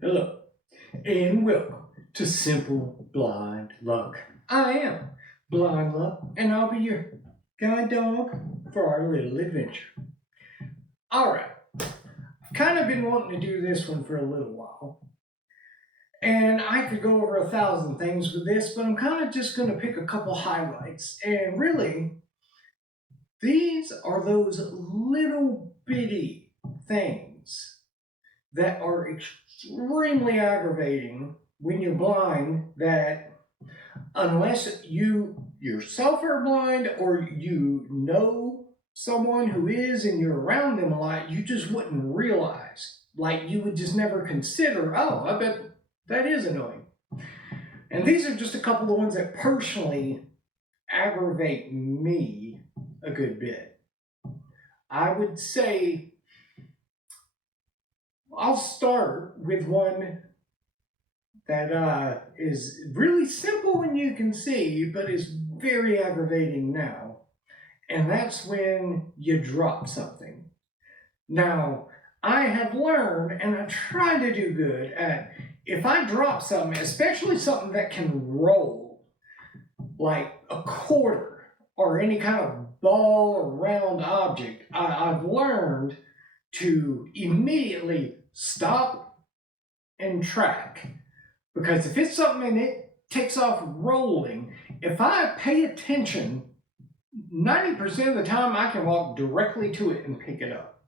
Hello, and welcome to Simple Blind Luck. I am Blind Luck, and I'll be your guide dog for our little adventure. Alright, I've kind of been wanting to do this one for a little while, and I could go over 1,000 things with this, but I'm kind of just going to pick a couple highlights. And really, these are those little bitty things that are extremely aggravating when you're blind, that unless you yourself are blind or you know someone who is and you're around them a lot, you just wouldn't realize. Like, you would just never consider, oh, I bet that is annoying. And these are just a couple of the ones that personally aggravate me a good bit. I would say I'll start with one that is really simple when you can see, but is very aggravating now. And that's when you drop something. Now, I have learned, and I try to do good at, if I drop something, especially something that can roll, like a quarter or any kind of ball or round object, I've learned to immediately stop and track. Because if it's something and it takes off rolling, if I pay attention, 90% of the time I can walk directly to it and pick it up.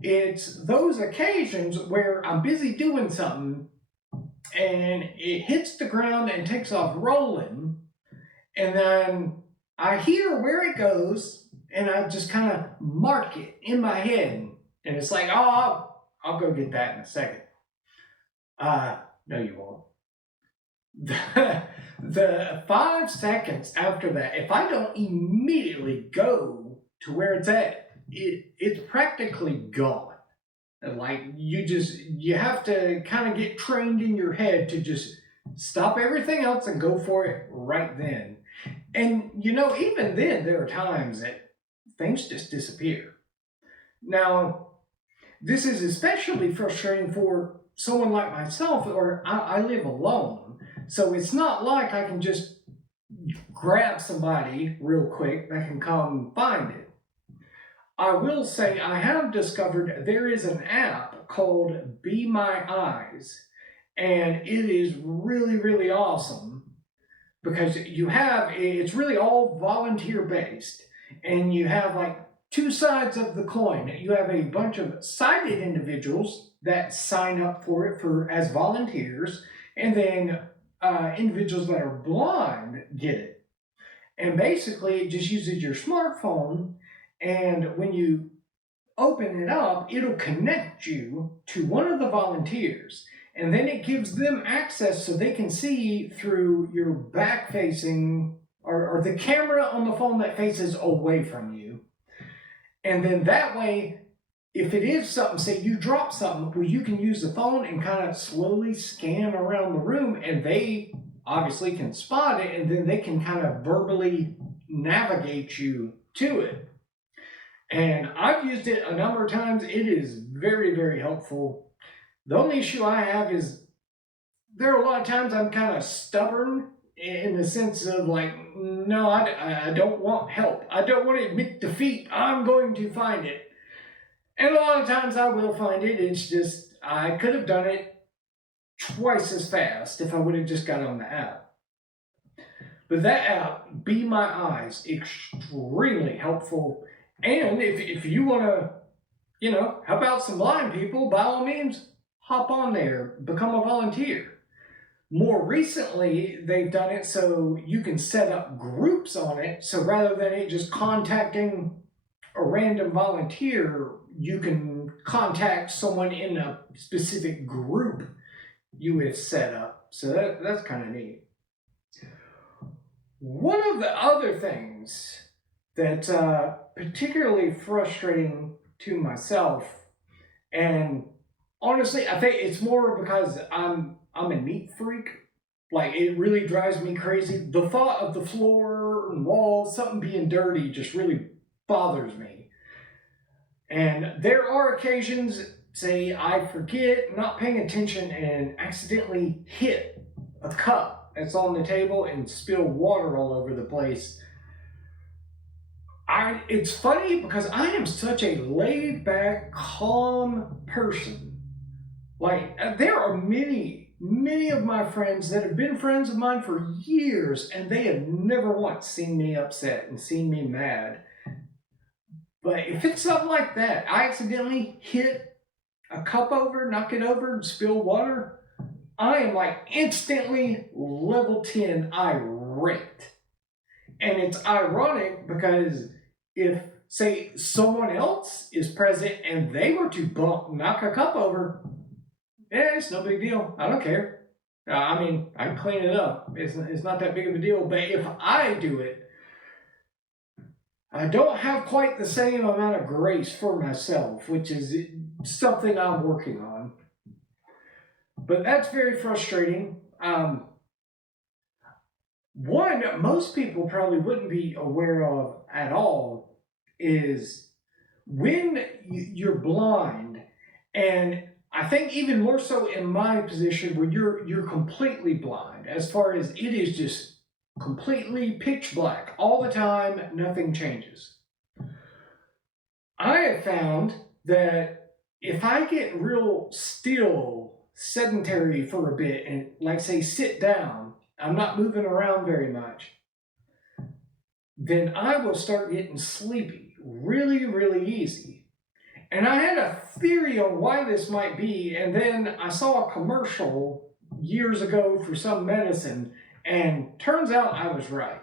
It's those occasions where I'm busy doing something and it hits the ground and takes off rolling, and then I hear where it goes and I just kind of mark it in my head. And it's like, oh, I'll go get that in a second. No, you won't. The 5 seconds after that, if I don't immediately go to where it's at, it's practically gone. Like, you have to kind of get trained in your head to just stop everything else and go for it right then. And even then, there are times that things just disappear. Now, this is especially frustrating for someone like myself, or I live alone. So it's not like I can just grab somebody real quick that can come find it. I will say I have discovered there is an app called Be My Eyes, and it is really, really awesome because it's really all volunteer based, and you have like two sides of the coin. You have a bunch of sighted individuals that sign up for it as volunteers, and then individuals that are blind get it. And basically, it just uses your smartphone, and when you open it up, it'll connect you to one of the volunteers, and then it gives them access so they can see through your back facing or the camera on the phone that faces away from you. And then that way, if it is something, say you drop something, well, you can use the phone and kind of slowly scan around the room, and they obviously can spot it, and then they can kind of verbally navigate you to it. And I've used it a number of times. It is very, very helpful. The only issue I have is there are a lot of times I'm kind of stubborn in the sense of like, no, I don't want help. I don't want to admit defeat. I'm going to find it. And a lot of times I will find it. It's just, I could have done it twice as fast if I would have just got on the app. But that app, Be My Eyes, extremely helpful. And if you want to, help out some blind people, by all means, hop on there, become a volunteer. More recently, they've done it so you can set up groups on it. So rather than it just contacting a random volunteer, you can contact someone in a specific group you have set up. So that's kind of neat. One of the other things that's particularly frustrating to myself, and honestly, I think it's more because I'm a neat freak. Like, it really drives me crazy. The thought of the floor and walls, something being dirty, just really bothers me. And there are occasions say I forget, not paying attention, and accidentally hit a cup that's on the table and spill water all over the place. It's funny because I am such a laid back, calm person. Like, there are many of my friends that have been friends of mine for years, and they have never once seen me upset and seen me mad. But if it's something like that, I accidentally hit a cup over, knock it over, and spill water, I am like instantly level 10 irate. And it's ironic because if, say, someone else is present and they were to knock a cup over, it's no big deal. I don't care. I mean, I can clean it up. It's not that big of a deal. But if I do it, I don't have quite the same amount of grace for myself, which is something I'm working on. But that's very frustrating. One most people probably wouldn't be aware of at all is when you're blind, and I think even more so in my position where you're completely blind, as far as it is just completely pitch black all the time, nothing changes. I have found that if I get real still, sedentary for a bit, and like say sit down, I'm not moving around very much, then I will start getting sleepy really, really easy. And I had a theory on why this might be, and then I saw a commercial years ago for some medicine, and turns out I was right.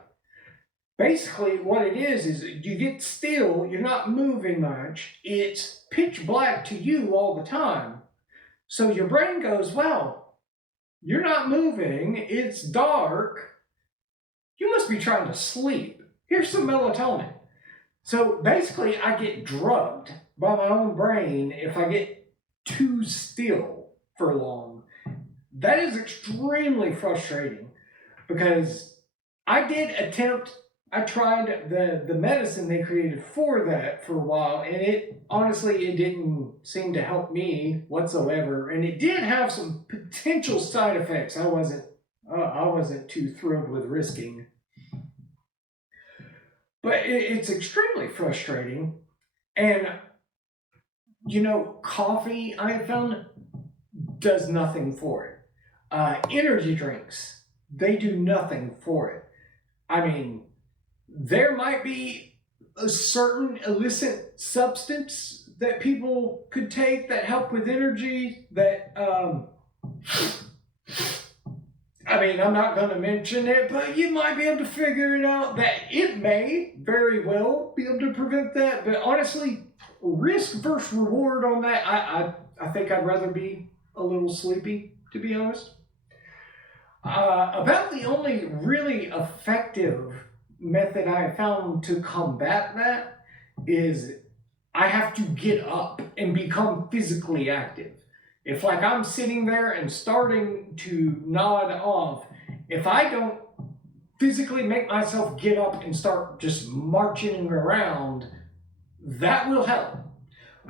Basically, what it is you get still, you're not moving much, it's pitch black to you all the time. So your brain goes, well, you're not moving, it's dark, you must be trying to sleep. Here's some melatonin. So basically, I get drugged by my own brain if I get too still for long. That is extremely frustrating because I tried the medicine they created for that for a while, and it didn't seem to help me whatsoever, and it did have some potential side effects I wasn't too thrilled with risking. But it's extremely frustrating. And, coffee, I have found, does nothing for it. Energy drinks, they do nothing for it. I mean, there might be a certain illicit substance that people could take that help with energy that, I'm not going to mention it, but you might be able to figure it out that it may very well be able to prevent that. But honestly, risk versus reward on that, I think I'd rather be a little sleepy, to be honest. About the only really effective method I have found to combat that is I have to get up and become physically active. If I'm sitting there and starting to nod off, if I don't physically make myself get up and start just marching around, that will help.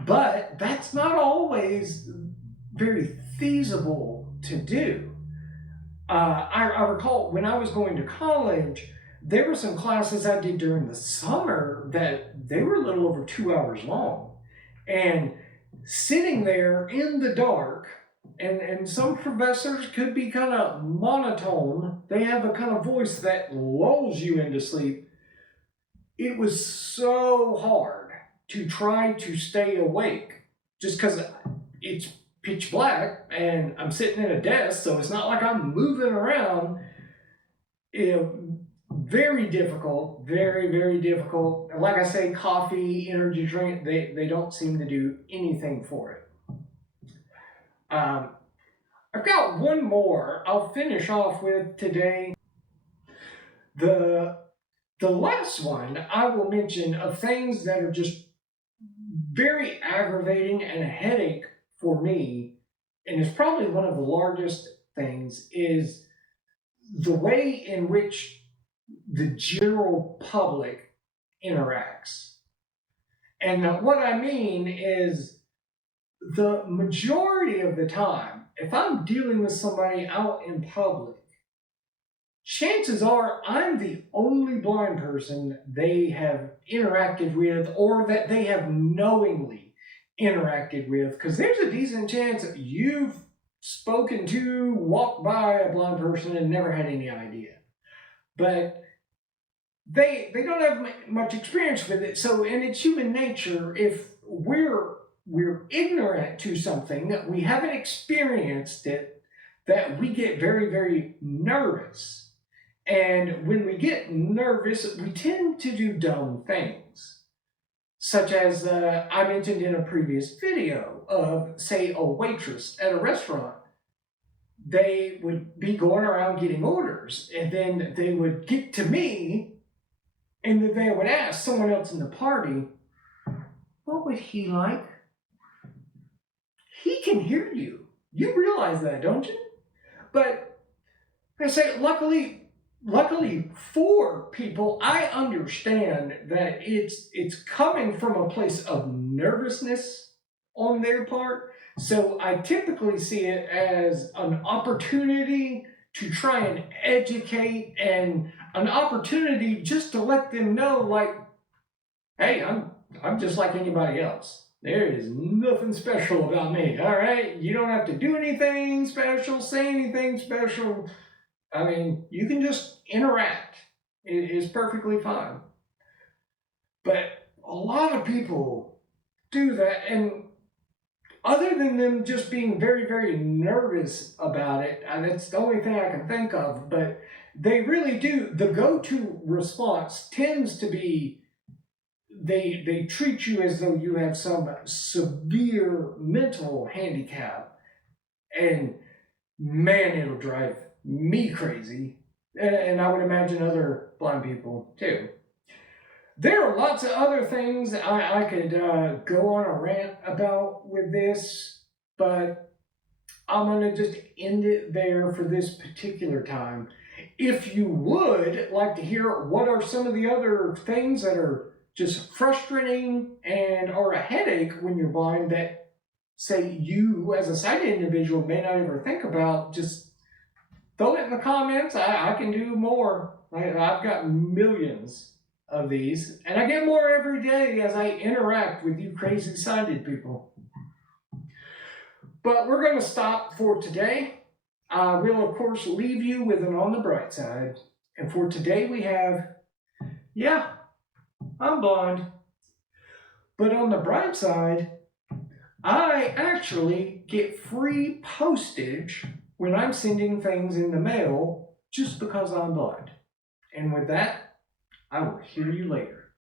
But that's not always very feasible to do. I recall when I was going to college, there were some classes I did during the summer that they were a little over 2 hours long. And sitting there in the dark, and some professors could be kind of monotone. They have a kind of voice that lulls you into sleep. It was so hard to try to stay awake just because it's pitch black and I'm sitting at a desk, so it's not like I'm moving around. Very difficult, very, very difficult. Like I say, coffee, energy drink, they don't seem to do anything for it. I've got one more I'll finish off with today. The last one I will mention of things that are just very aggravating and a headache for me, and it's probably one of the largest things, is the way in which the general public interacts. And what I mean is the majority of the time, if I'm dealing with somebody out in public, chances are I'm the only blind person they have interacted with or that they have knowingly interacted with, because there's a decent chance that you've spoken to, walked by a blind person and never had any idea. But they don't have much experience with it. So, and it's human nature. If we're ignorant to something that we haven't experienced it, that we get very, very nervous. And when we get nervous, we tend to do dumb things, such as I mentioned in a previous video of, say, a waitress at a restaurant. They would be going around getting orders, and then they would get to me, and then they would ask someone else in the party, what would he like? He can hear you. You realize that, don't you? But I say, luckily for people, I understand that it's coming from a place of nervousness on their part. So I typically see it as an opportunity to try and educate, and an opportunity just to let them know, like, hey, I'm just like anybody else. There is nothing special about me, all right? You don't have to do anything special, say anything special. I mean, you can just interact. It is perfectly fine. But a lot of people do that, and other than them just being very, very nervous about it, and that's the only thing I can think of, but they really do. The go-to response tends to be they treat you as though you have some severe mental handicap, and man, it'll drive me crazy, and I would imagine other blind people too. There are lots of other things I could go on a rant about with this, but I'm going to just end it there for this particular time. If you would like to hear what are some of the other things that are just frustrating and are a headache when you're blind that, say, you as a sighted individual may not ever think about, just throw it in the comments. I can do more. I've got millions of these, and I get more every day as I interact with you crazy sighted people. But we're going to stop for today. We'll, of course, leave you with an on the bright side. And for today we have, yeah, I'm blind. But on the bright side, I actually get free postage when I'm sending things in the mail just because I'm blind. And with that, I will hear you later.